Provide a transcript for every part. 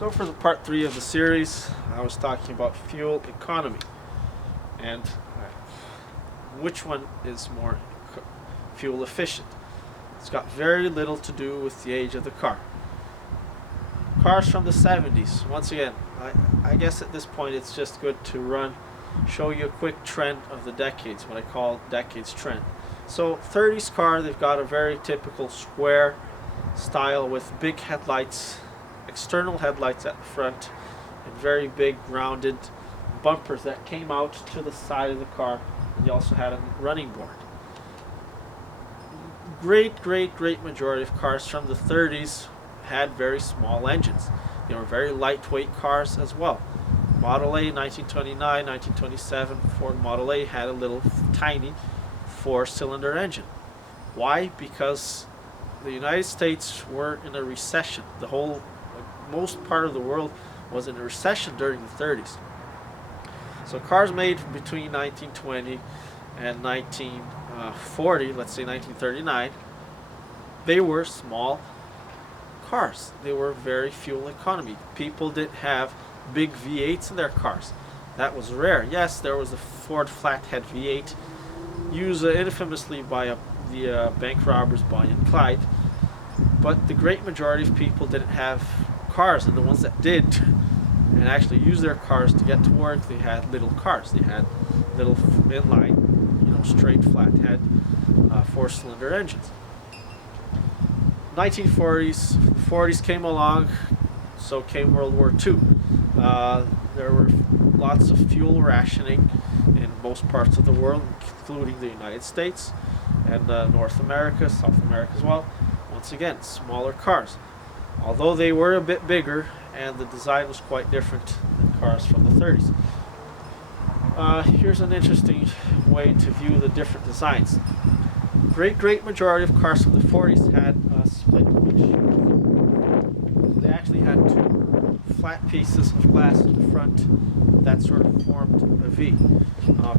So for the part 3 of the series, I was talking about fuel economy and which one is more fuel efficient. It's got very little to do with the age of the car. Cars from the 70s, once again, I guess at this point it's just good to show you a quick trend of the decades, what I call decades trend. So 30s car, they've got a very typical square style with big headlights, external headlights at the front, and very big rounded bumpers that came out to the side of the car, and you also had a running board. Great majority of cars from the 30s had very small engines. They were very lightweight cars as well. Model A 1929, 1927 Ford Model A had a little tiny 4-cylinder engine. Why? Because the United States were in a recession. Most part of the world was in a recession during the 30s. So cars made between 1920 and 1940, let's say 1939, they were small cars. They were very fuel economy. People didn't have big V8s in their cars. That was rare. Yes, there was a Ford flathead V8 used infamously by the bank robbers Bonnie and Clyde, but the great majority of people didn't have cars, and the ones that did and actually used their cars to get to work, they had little cars. They had little inline, straight flathead 4-cylinder engines. 1940s, 40s came along, so came World War II. There were lots of fuel rationing in most parts of the world, including the United States and North America, South America as well. Once again, smaller cars. Although they were a bit bigger, and the design was quite different than cars from the 30s. Here's an interesting way to view the different designs. Great majority of cars from the 40s had split windshields. They actually had 2 flat pieces of glass in the front that sort of formed a V.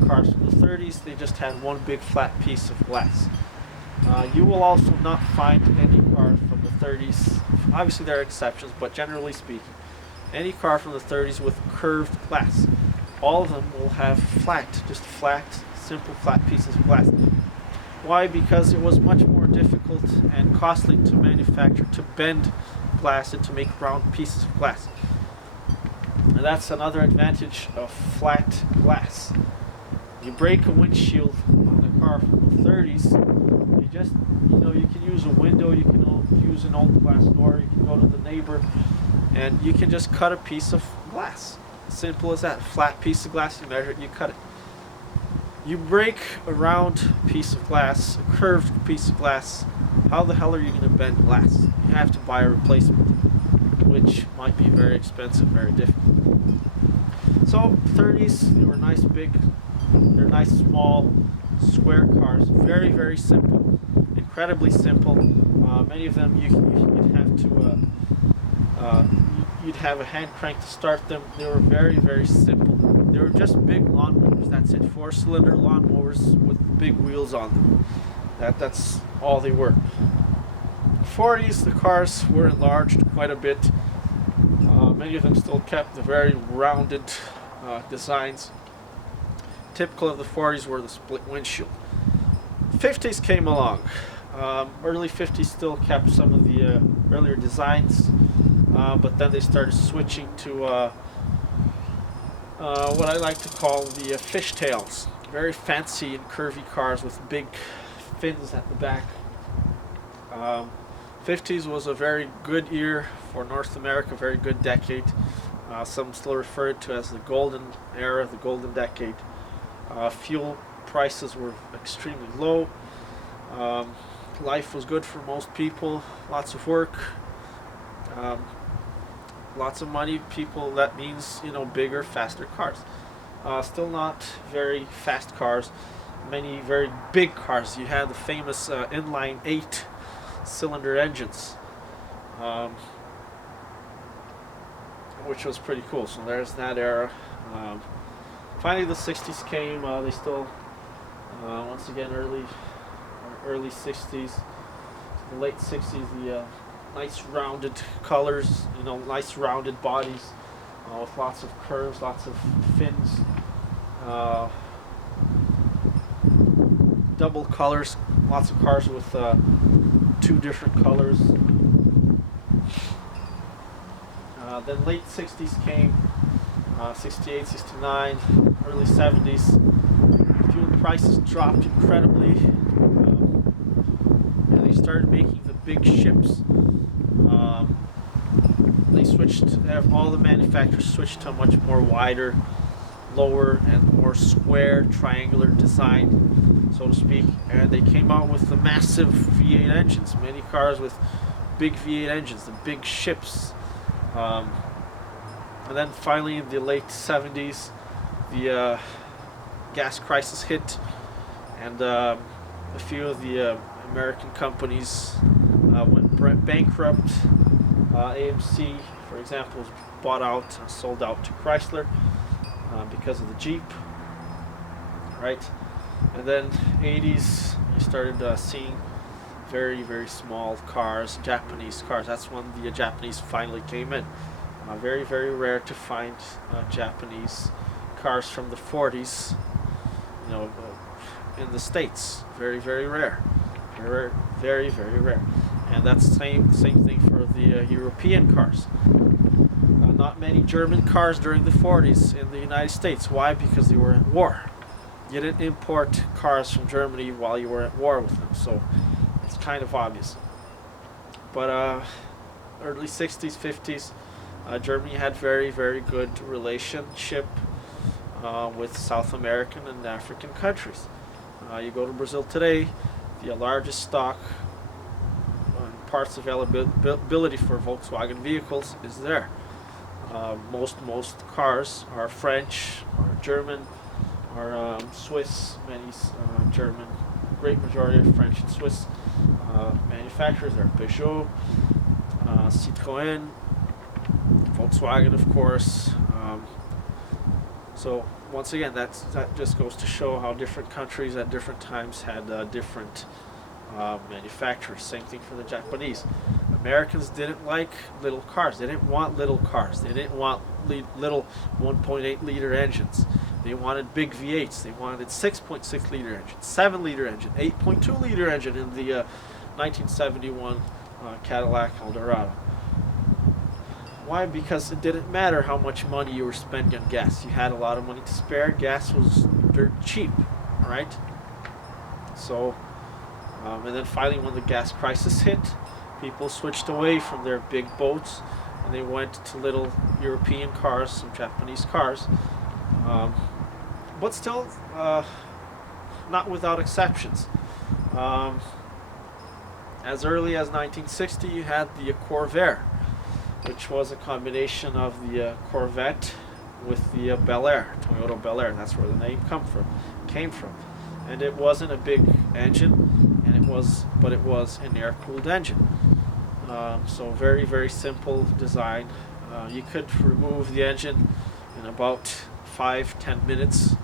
Cars from the 30s, they just had 1 big flat piece of glass. You will also not find any car from the 30s, obviously there are exceptions, but generally speaking, any car from the 30s with curved glass. All of them will have just flat, simple flat pieces of glass. Why? Because it was much more difficult and costly to manufacture, to bend glass and to make round pieces of glass. And that's another advantage of flat glass. You break a windshield on a car from the 30s, you can use a window, you can use an old glass door, you can go to the neighbor, and you can just cut a piece of glass. Simple as that. Flat piece of glass, you measure it, you cut it. You break a round piece of glass, a curved piece of glass, how the hell are you going to bend glass? You have to buy a replacement, which might be very expensive, very difficult. So 30s, they were they're nice small square cars, very simple, incredibly simple. Many of them you'd have a hand crank to start them. They were very simple. They were just big lawnmowers. That's it. 4-cylinder lawnmowers with big wheels on them. That's all they were. 40s, the cars were enlarged quite a bit. Many of them still kept the very rounded designs. Typical of the 40s were the split windshield. 50s came along. Early 50s still kept some of the earlier designs, but then they started switching to what I like to call the fishtails. Very fancy and curvy cars with big fins at the back. 50s was a very good year for North America, very good decade. Some still refer it to as the golden era, the golden decade. Fuel prices were extremely low. Life was good for most people. Lots of work. Lots of money. People, that means, bigger, faster cars. Still not very fast cars. Many very big cars. You had the famous inline 8-cylinder engines, which was pretty cool. So there's that era. Finally, the 60s came. They still, once again, early 60s, the late 60s, nice rounded colors, you know, nice rounded bodies with lots of curves, lots of fins, uh, double colors, lots of cars with two different colors. Then late 60s came, 68, 69, early 70s. Fuel prices dropped incredibly, and they started making the big ships. They switched, all the manufacturers switched to a much more wider, lower, and more square, triangular design, so to speak. And they came out with the massive V8 engines, many cars with big V8 engines, the big ships. And then finally in the late 70s, the gas crisis hit, and a few of the American companies went bankrupt. AMC, for example, was bought out, sold out to Chrysler because of the Jeep, right? And then 80s, you started seeing very, very small cars, Japanese cars. That's when the Japanese finally came in. Very, very rare to find Japanese cars from the 40s, you know, in the States. Very, very rare. Very, very, very rare. And that's the same thing for the European cars. Not many German cars during the 40s in the United States. Why? Because they were at war. You didn't import cars from Germany while you were at war with them, so it's kind of obvious. But early 60s, 50s, Germany had very, very good relationship with South American and African countries. You go to Brazil today, the largest stock parts availability for Volkswagen vehicles is there. Most cars are French or German or Swiss. Many German, great majority of French and Swiss manufacturers. There are Peugeot, Citroën, Volkswagen, of course. So once again, that just goes to show how different countries at different times had different manufacturers. Same thing for the Japanese. Americans didn't like little cars. They didn't want little cars. They didn't want little 1.8 liter engines. They wanted big V8s. They wanted 6.6 liter engine, 7 liter engine, 8.2 liter engine in the 1971 Cadillac Eldorado. Why? Because it didn't matter how much money you were spending on gas. You had a lot of money to spare. Gas was dirt cheap, right? So, and then finally when the gas crisis hit, people switched away from their big boats and they went to little European cars, some Japanese cars, but still not without exceptions. As early as 1960, you had the Corvair, which was a combination of the Corvette with the Bel Air, Toyota Bel Air. That's where the name came from. And it wasn't a big engine, but it was an air-cooled engine. So very, very simple design. You could remove the engine in about 5-10 minutes,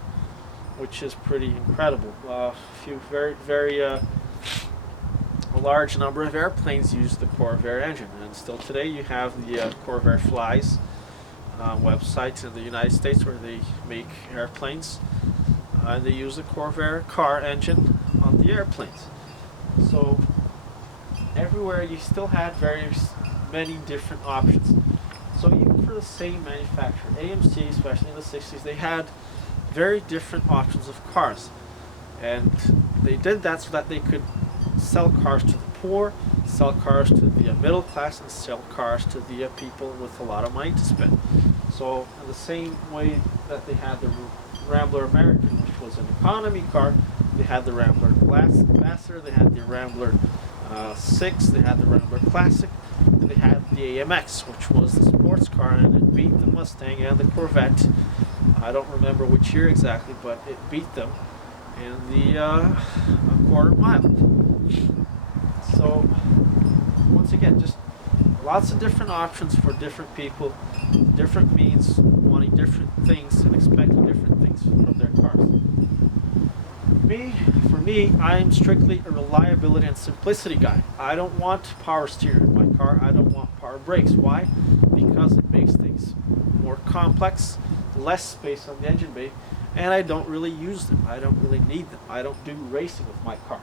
which is pretty incredible. A large number of airplanes use the Corvair engine, and still today you have the Corvair Flies websites in the United States where they make airplanes, and they use the Corvair car engine on the airplanes. So everywhere you still had very many different options. So even for the same manufacturer, AMC, especially in the 60s, they had very different options of cars, and they did that so that they could sell cars to the poor, sell cars to the middle class, and sell cars to the people with a lot of money to spend. So in the same way that they had the Rambler American, which was an economy car, they had the Rambler Ambassador, they had the Rambler 6, they had the Rambler Classic, and they had the AMX, which was the sports car, and it beat the Mustang and the Corvette. I don't remember which year exactly, but it beat them in the a quarter mile. So once again, just lots of different options for different people, different means, wanting different things and expecting different things from their cars. For me, I'm strictly a reliability and simplicity guy. I don't want power steering in my car, I don't want power brakes. Why? Because it makes things more complex, less space on the engine bay, and I don't really use them. I don't really need them. I don't do racing with my car.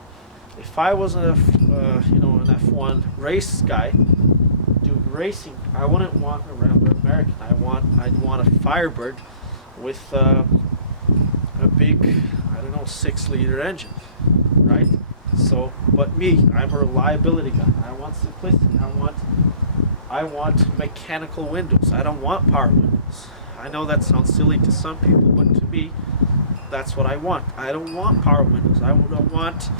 If I was an an F1 race guy doing racing, I wouldn't want a Rambler American. I'd want a Firebird with a big, I don't know, 6-liter engine, right? So, but me, I'm a reliability guy. I want simplicity. I want mechanical windows. I don't want power windows. I know that sounds silly to some people, but to me, that's what I want. I don't want power windows. I don't want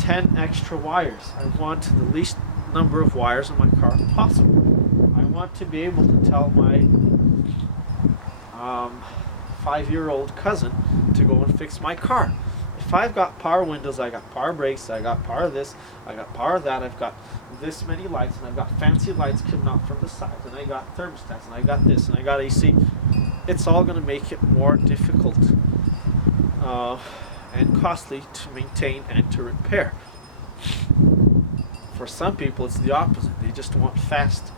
10 extra wires. I want the least number of wires in my car possible. I want to be able to tell my 5-year-old cousin to go and fix my car. If I've got power windows, I got power brakes, I got power this, I got power that, I've got this many lights, and I've got fancy lights coming out from the sides, and I got thermostats, and I got this, and I got AC. It's all going to make it more difficult and costly to maintain and to repair. For some people, it's the opposite. They just want fast.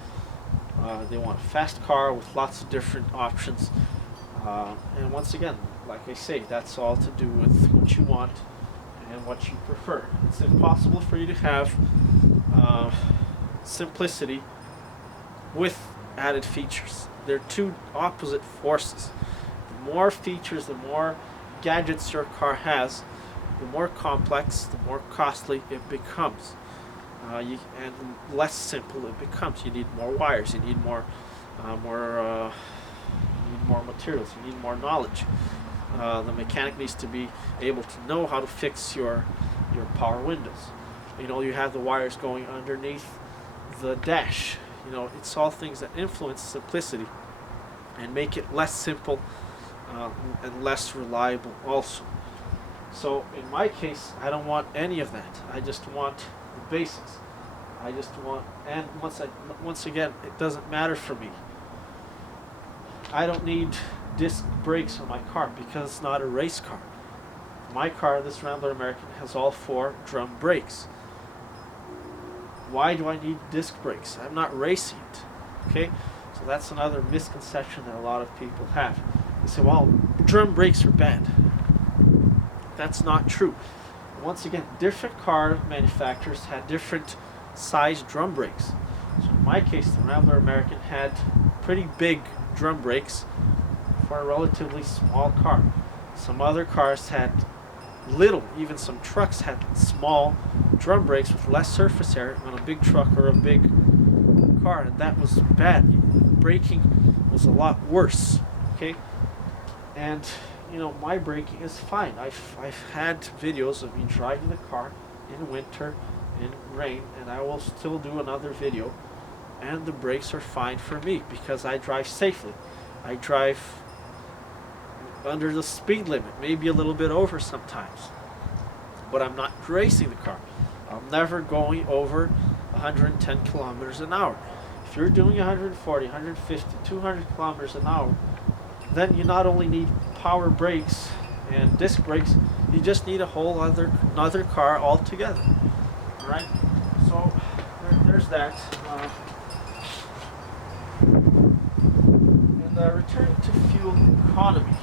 They want a fast car with lots of different options. And once again, like I say, that's all to do with what you want and what you prefer. It's impossible for you to have simplicity with added features. They're two opposite forces. The more features, the more gadgets your car has, the more complex, the more costly it becomes. And less simple it becomes. You need more wires. You need more materials. You need more knowledge. The mechanic needs to be able to know how to fix your power windows. You have the wires going underneath the dash. It's all things that influence simplicity and make it less simple and less reliable also. So in my case, I don't want any of that. I just want the basics. I just want, and once again, it doesn't matter for me. I don't need disc brakes on my car because it's not a race car. My car, this Rambler American, has all 4 drum brakes. Why do I need disc brakes? I'm not racing it. Okay? So that's another misconception that a lot of people have. They say, well, drum brakes are bad. That's not true. Once again, different car manufacturers had different size drum brakes. So in my case, the Rambler American had pretty big drum brakes for a relatively small car. Some other cars had little, even some trucks had small drum brakes with less surface area on a big truck or a big car, and that was bad. Braking was a lot worse. Okay, and my braking is fine. I've had videos of me driving the car in winter, in rain, and I will still do another video, and the brakes are fine for me because I drive safely. I drive under the speed limit, maybe a little bit over sometimes, but I'm not racing the car. I'm never going over 110 kilometers an hour. If you're doing 140, 150, 200 kilometers an hour, then you not only need power brakes and disc brakes, you just need a whole another car altogether. All right, so there's that. And returning to fuel economy,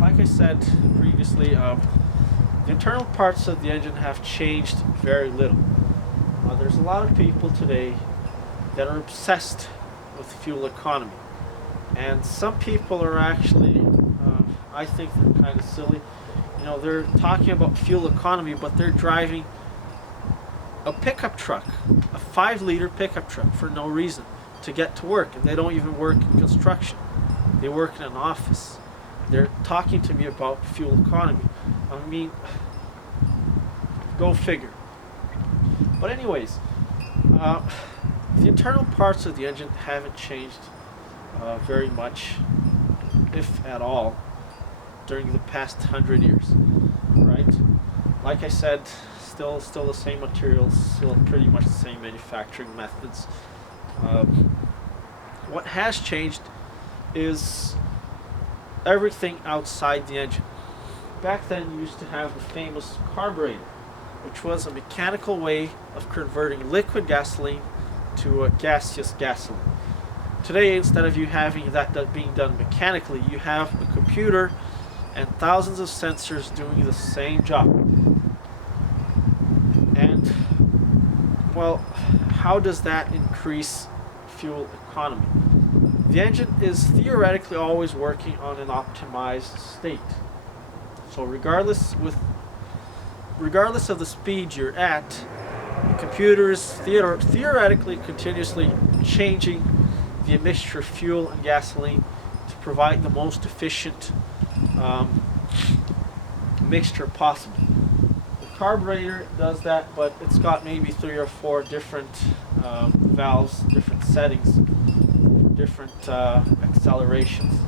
like I said previously, the internal parts of the engine have changed very little. There's a lot of people today that are obsessed with fuel economy, and some people are actually, I think they're kind of silly. They're talking about fuel economy, but they're driving a pickup truck, a 5-liter pickup truck, for no reason, to get to work, and they don't even work in construction. They work in an office. They're talking to me about fuel economy. I mean, go figure. But anyways, the internal parts of the engine haven't changed very much, if at all, during the past 100 years. Right? Like I said, still the same materials, still pretty much the same manufacturing methods. What has changed is everything outside the engine. Back then, you used to have the famous carburetor, which was a mechanical way of converting liquid gasoline to gaseous gasoline. Today, instead of you having that being done mechanically, you have a computer and thousands of sensors doing the same job. And, well, how does that increase fuel economy? The engine is theoretically always working on an optimized state. So regardless of the speed you're at, the computer is theoretically continuously changing the mixture of fuel and gasoline to provide the most efficient mixture possible. The carburetor does that, but it's got maybe 3 or 4 different valves, different settings, different accelerations,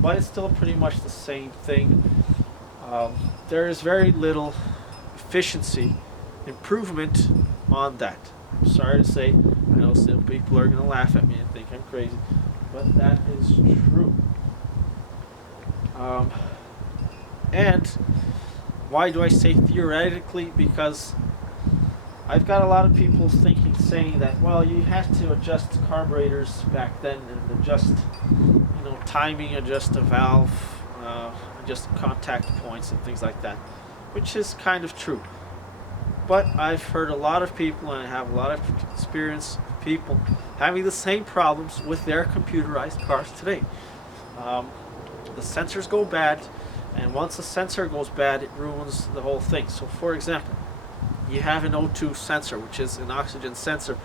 but it's still pretty much the same thing. There is very little efficiency improvement on that. I'm sorry to say, I know some people are going to laugh at me and think I'm crazy, but that is true. And why do I say theoretically? Because I've got a lot of people saying that, well, you had to adjust carburetors back then and adjust, timing, adjust a valve, adjust contact points and things like that, which is kind of true. But I've heard a lot of people, and I have a lot of experience with people having the same problems with their computerized cars today. The sensors go bad, and once the sensor goes bad, it ruins the whole thing. So, for example, you have an O2 sensor, which is an oxygen sensor,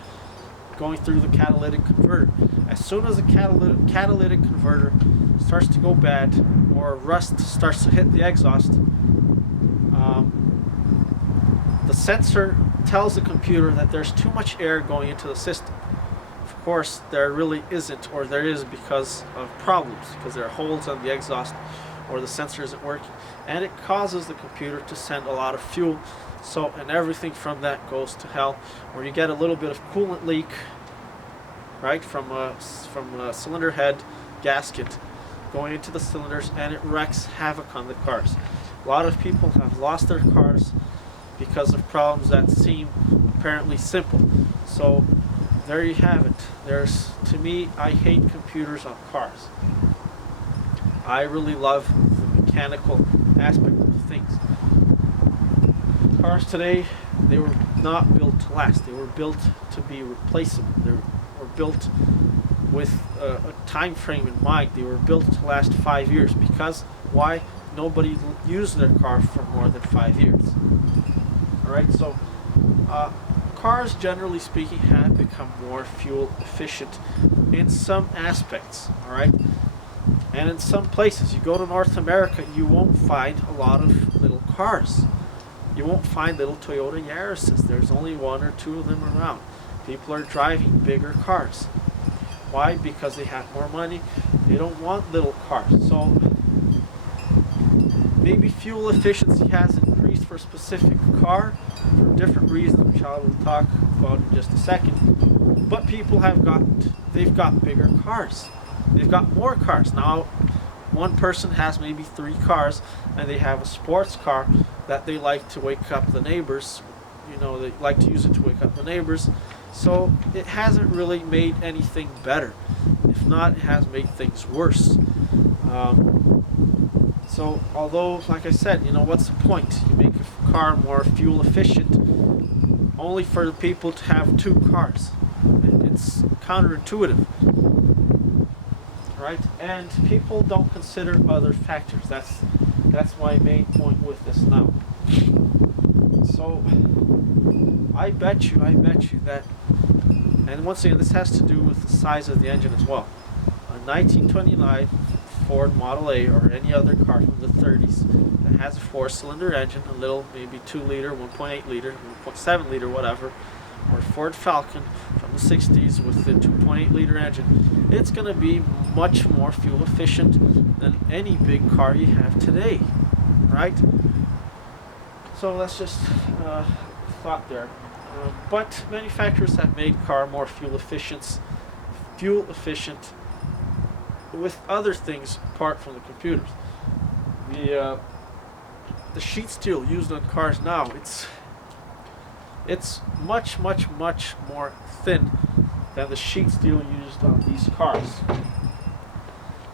going through the catalytic converter. As soon as the catalytic converter starts to go bad, or rust starts to hit the exhaust, the sensor tells the computer that there's too much air going into the system. Of course, there really isn't, or there is because of problems, because there are holes on the exhaust, or the sensor isn't working, and it causes the computer to send a lot of fuel. So, and everything from that goes to hell, where you get a little bit of coolant leak, right, from a cylinder head gasket going into the cylinders, and it wreaks havoc on the cars. A lot of people have lost their cars because of problems that seem apparently simple. So there you have it. To me, I hate computers on cars. I really love the mechanical aspect of things. Cars today, they were not built to last. They were built to be replaceable. They were built with a time frame in mind. They were built to last 5 years. Because why? Nobody used their car for more than 5 years. Alright, so cars, generally speaking, have become more fuel efficient in some aspects. Alright, and in some places, you go to North America, you won't find a lot of little cars. You won't find little Toyota Yaris's. There's only 1 or 2 of them around. People are driving bigger cars. Why? Because they have more money. They don't want little cars. So maybe fuel efficiency has increased for a specific car for different reasons, which I will talk about in just a second. But people they've got bigger cars. They've got more cars. Now, one person has maybe 3 cars, and they have a sports car that they like to wake up the neighbors. They like to use it to wake up the neighbors. So it hasn't really made anything better. If not, it has made things worse. So although, like I said, what's the point? You make a car more fuel efficient only for the people to have 2 cars. It's counterintuitive. Right? And people don't consider other factors. That's my main point with this now. So I bet you that, and once again, this has to do with the size of the engine as well. A 1929 Ford Model A or any other car from the 30s that has a 4-cylinder engine, a little maybe 2-liter, 1.8 liter, 1.7 liter, whatever, or Ford Falcon from the 60s with the 2.8 liter engine, it's going to be much more fuel efficient than any big car you have today, right? So let's just thought there. But manufacturers have made car more fuel efficient with other things apart from the computers. The sheet steel used on cars now, it's much more thin than the sheet steel used on these cars.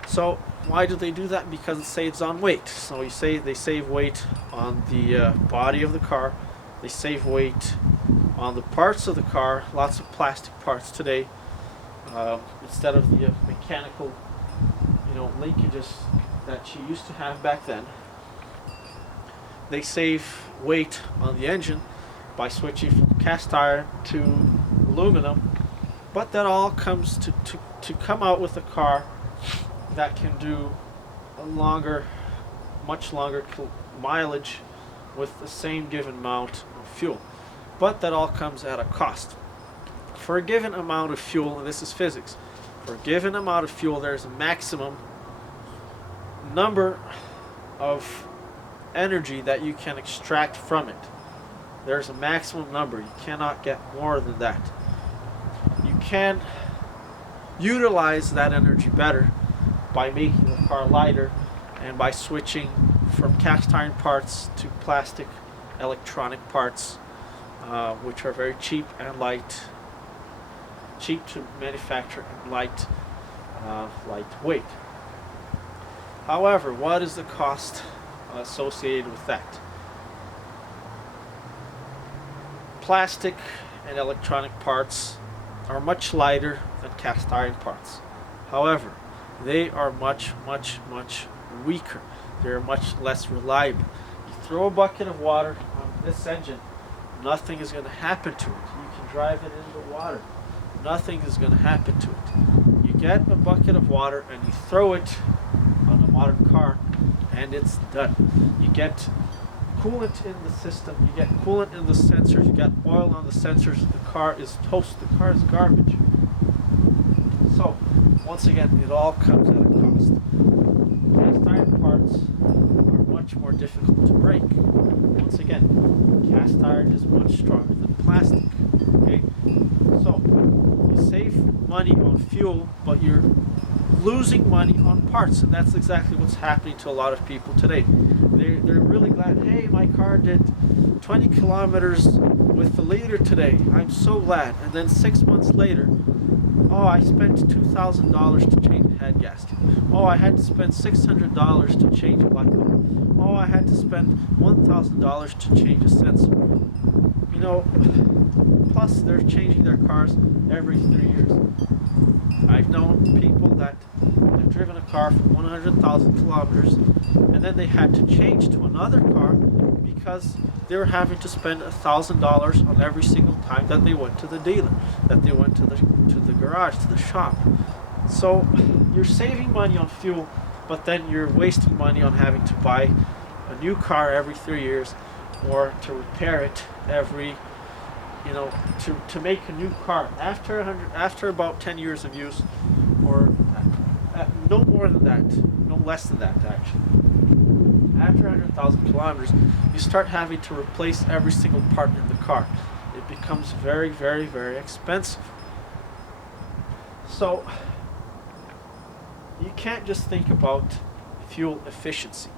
So why do they do that? Because it saves on weight. So you say they save weight on the body of the car. They save weight on the parts of the car. Lots of plastic parts today. Instead of the mechanical, linkages that you used to have back then. They save weight on the engine by switching from cast iron to aluminum. But that all comes to come out with a car that can do a much longer mileage with the same given amount of fuel. But that all comes at a cost. For a given amount of fuel, and this is physics, for a given amount of fuel there's a maximum number of energy that you can extract from it. There's a maximum number. You cannot get more than that. You can utilize that energy better by making the car lighter and by switching from cast iron parts to plastic electronic parts, which are very cheap and cheap to manufacture and lightweight. However, what is the cost associated with that? Plastic and electronic parts are much lighter than cast iron parts. However, they are much weaker. They're much less reliable. You throw a bucket of water on this engine, nothing is going to happen to it. You can drive it into water. Nothing is going to happen to it. You get a bucket of water and you throw it on a modern car and it's done. You get coolant in the system, you get coolant in the sensors, you get oil on the sensors, the car is toast, the car is garbage. So, once again, it all comes at a cost. Cast iron parts are much more difficult to break. Once again, cast iron is much stronger than plastic. Okay? So, you save money on fuel, but you're losing money on parts, and that's exactly what's happening to a lot of people today. They're really glad, hey, my car did 20 kilometers with the liter today. I'm so glad. And then 6 months later, oh, I spent $2,000 to change the head gasket. Oh, I had to spend $600 to change a light bulb. Oh, I had to spend $1,000 to change a sensor. Plus they're changing their cars every 3 years. I've known people that have driven a car for 100,000 kilometers and then they had to change to another car because they were having to spend $1,000 on every single time that they went to the dealer, that they went to the garage, to the shop. So you're saving money on fuel, but then you're wasting money on having to buy a new car every 3 years or to repair it every, to make a new car after about 10 years of use, or no more than that, no less than that actually. After 100,000 kilometers, you start having to replace every single part in the car. It becomes very, very, very expensive. So you can't just think about fuel efficiency.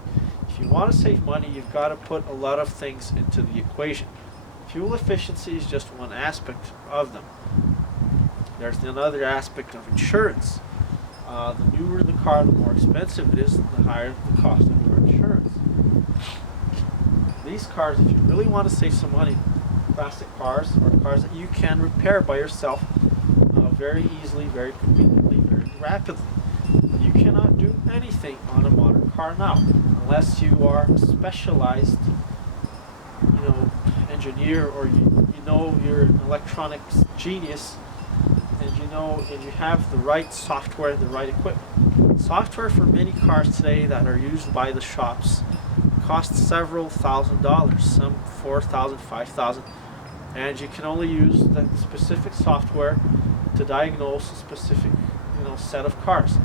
If you want to save money, you've got to put a lot of things into the equation. Fuel efficiency is just one aspect of them. There's another aspect of insurance. The newer the car, the more expensive it is, the higher the cost of your insurance. These cars, if you really want to save some money, plastic cars are cars that you can repair by yourself very easily, very conveniently, very rapidly. You cannot do anything on a modern car now unless you are a specialized, engineer, or you're an electronics genius, and you have the right software, the right equipment. Software for many cars today that are used by the shops costs several $1,000s, some $4,000, $5,000, and you can only use that specific software to diagnose a specific set of cars.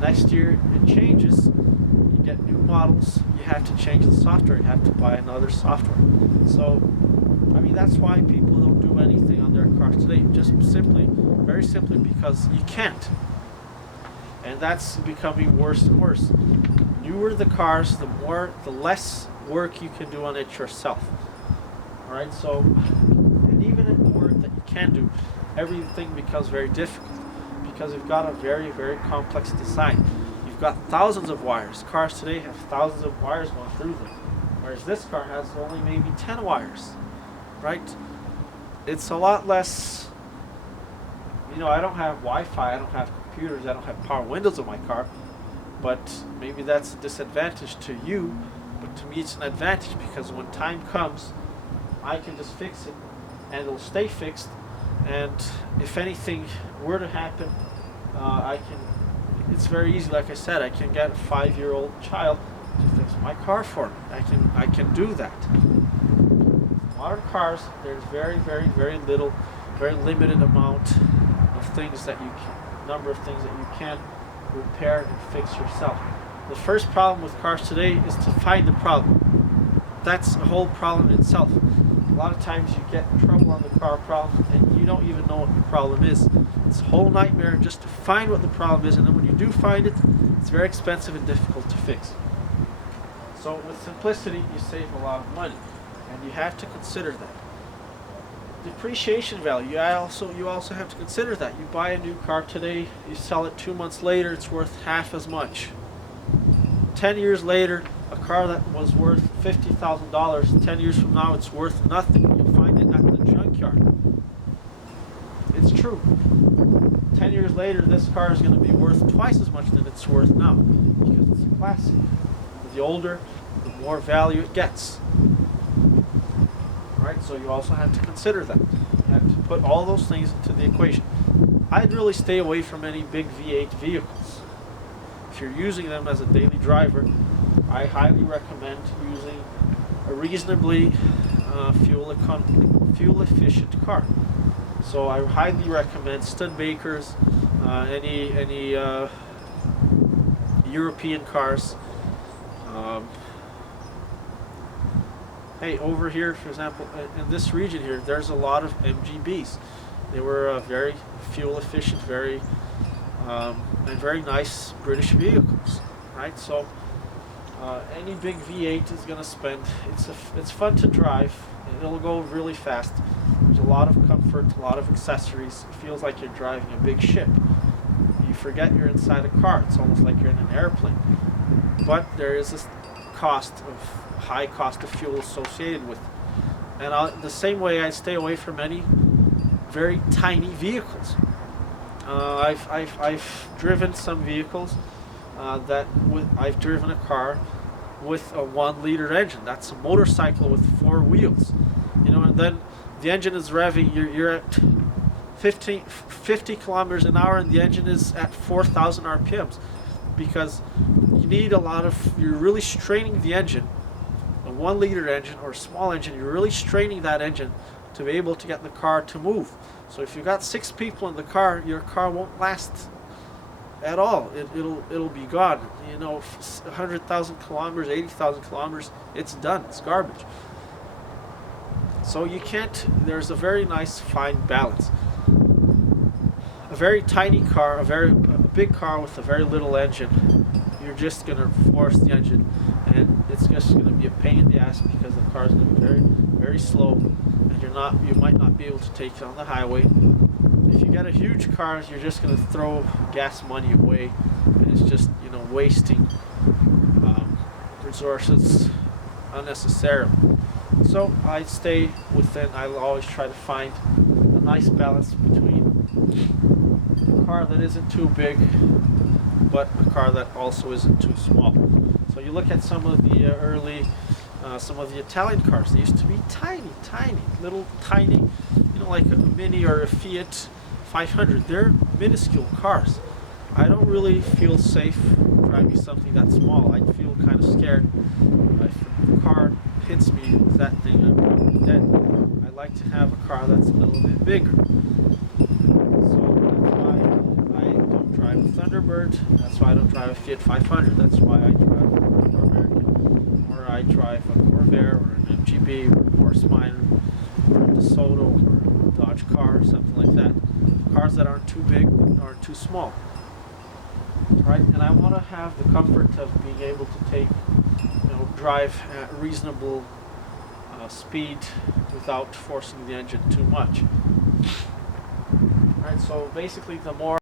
Next year it changes, you get new models, you have to change the software, you have to buy another software. So that's why people don't do anything on their cars today, just very simply because you can't. And that's becoming worse and worse. Newer the cars, the less work you can do on it yourself. Alright, so, and even in the work that you can do, everything becomes very difficult because we've got a very, very complex design. You've got thousands of wires. Cars today have thousands of wires going through them, whereas this car has only maybe 10 wires, right? It's a lot less, I don't have Wi-Fi, I don't have computers, I don't have power windows in my car, but maybe that's a disadvantage to you, but to me it's an advantage because when time comes, I can just fix it and it'll stay fixed, and if anything were to happen, it's very easy, like I said, I can get a 5-year-old child to fix my car for me. I can do that. Modern cars, there's very, very, very limited amount of things that number of things that you can repair and fix yourself. The first problem with cars today is to find the problem. That's a whole problem in itself. A lot of times you get in trouble on the car problem and you don't even know what the problem is. It's a whole nightmare just to find what the problem is, and then when you do find it, it's very expensive and difficult to fix. So with simplicity, you save a lot of money, and you have to consider that. Depreciation value, you also have to consider that. You buy a new car today, you sell it 2 months later, it's worth half as much. 10 years later, a car that was worth $50,000, 10 years from now it's worth nothing. You'll find it at the junkyard. It's true. 10 years later, this car is going to be worth twice as much than it's worth now because it's a classic. The older, the more value it gets. Right? So you also have to consider that. You have to put all those things into the equation. I'd really stay away from any big V8 vehicles. If you're using them as a daily driver, I highly recommend using a reasonably fuel efficient car. So I highly recommend Studebakers, any European cars. Hey, over here, for example, in this region here, there's a lot of MGBs. They were very fuel efficient, and very nice British vehicles, right? So any big V8 is going to spend. It's fun to drive. It'll go really fast. There's a lot of comfort, a lot of accessories. It feels like you're driving a big ship. You forget you're inside a car. It's almost like you're in an airplane. But there is this high cost of fuel associated with it. And the same way I stay away from any very tiny vehicles. I've driven some vehicles I've driven a car with a 1-liter engine. That's a motorcycle with 4 wheels. And then the engine is revving. You're at 50 kilometers an hour, and the engine is at 4,000 RPMs because you're really straining the engine. A 1-liter engine or a small engine, you're really straining that engine to be able to get the car to move. So if you've got 6 people in the car, your car won't last at all. It'll be gone. 100,000 kilometers, 80,000 kilometers, it's done. It's garbage. So there's a very nice fine balance. A very tiny car, a big car with a very little engine, you're just going to force the engine, and it's just going to be a pain in the ass because the car is going to be very, very slow, and you might not be able to take it on the highway. If you get a huge car, you're just going to throw gas money away, and it's just wasting resources unnecessarily. So I'll always try to find a nice balance between a car that isn't too big, but a car that also isn't too small. So you look at some of the some of the Italian cars. They used to be tiny, little tiny, like a Mini or a Fiat 500. They're minuscule cars. I don't really feel safe driving something that small. I feel kind of scared. If the car hits me with that thing, I'm probably dead. I like to have a car that's a little bit bigger. So that's why I don't drive a Thunderbird. That's why I don't drive a Fiat 500. That's why I drive a American, or I drive a Corvair or an MGB or a Spiner or a DeSoto or a Dodge car or something like that. Cars that aren't too big but aren't too small. Right? And I want to have the comfort of being able to drive at reasonable speed without forcing the engine too much. Alright, so basically the more